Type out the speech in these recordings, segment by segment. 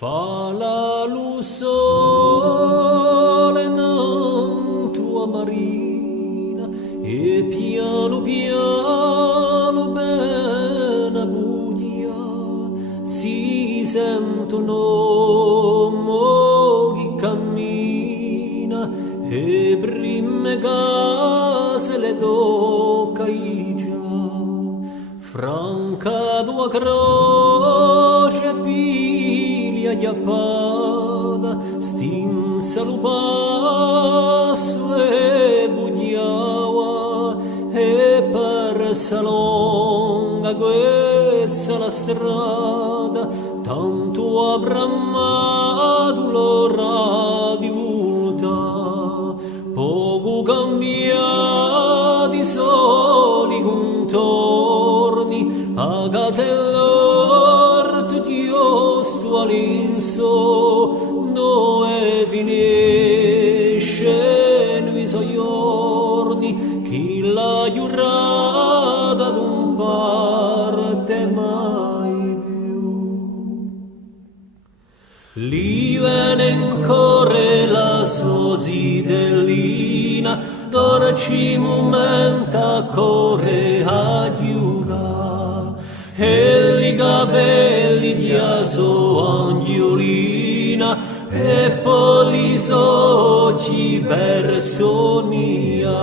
Fa la sole in tua marina e piano piano bene budia si sentono chi cammina e prime case le tocca già franca tua croce piglia chiappata stinse lo passo e budiava e per salonga questa la strada tanto abrammato l'ora di volta poco cambiati soli contorni a casa e l'orto Dio sto all'inso dove finisce i suoi giorni chi la giurata non parte mai più lì viene ancora la sosidellina dorci momenta corre a giuga e li capelli di aso angiolina e poi li soci personia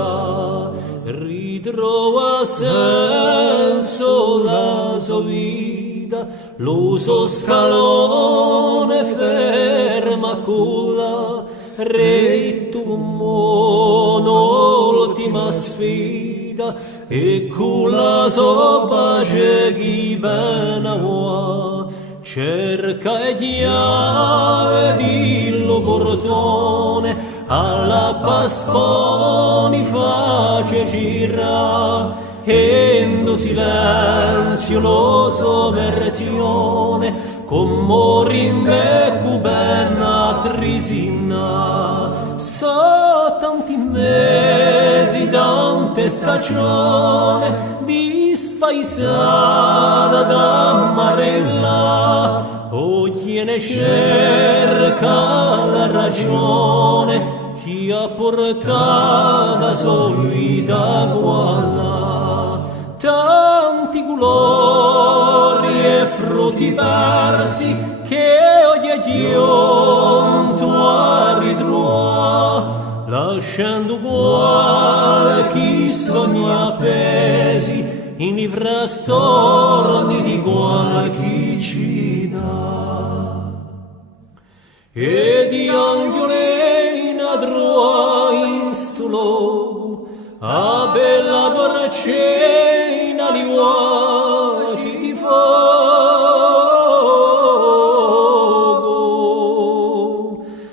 ritrova senso la sua vita lo suo scalone ferma culla retto mono l'ultima sfida e con la sua pace chi bene vuole cerca e chiave di lo portone alla pasponi face gira e in silenzio lo sommergione con morimbe cubena trisina so tanti mesi tante stagioni di spaesata da marella oggi ne cerca la ragione chi ha portata sua vita qua tanti colori e frutti persi che oggi giunto a ritrova lasciando qualche sogno appesi in i frastorni di qualche città e di angiolina trova in sto luogo a bella torcina li uoci di fuoco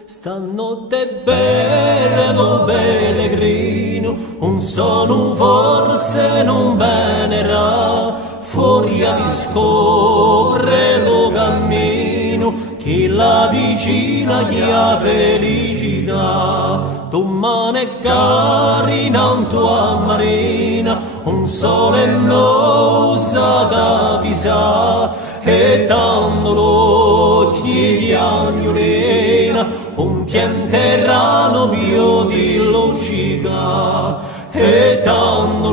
stanotte bello pellegrino un sono forse non venerà fuori a discorre lo cammino chi la vicina chi ha felicità domani carina un tua marina un sole nosa da pisà e tanto l'occhi di agnolina un pianterrano mio di logica e tanto